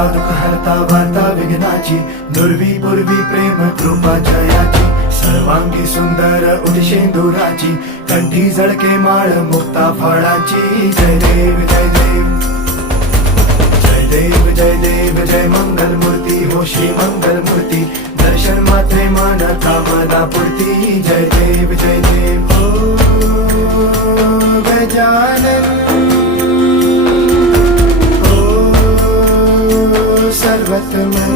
हरता दुःख हरता वार्ता विघ्नाची, दुर्वी पूर्वी प्रेम कृपा जयाची, सर्वांगी सुंदर उदिशेंदुराची, कंठी झळके माळ मुक्ता फळाची. जय देव जय देव जय देव जय देव जय मंगल मूर्ती हो श्री मंगल मूर्ती, दर्शन मात्रे मन कामना पूर्ती. जय देव जय देव हो गजानन हो सर्वतमन.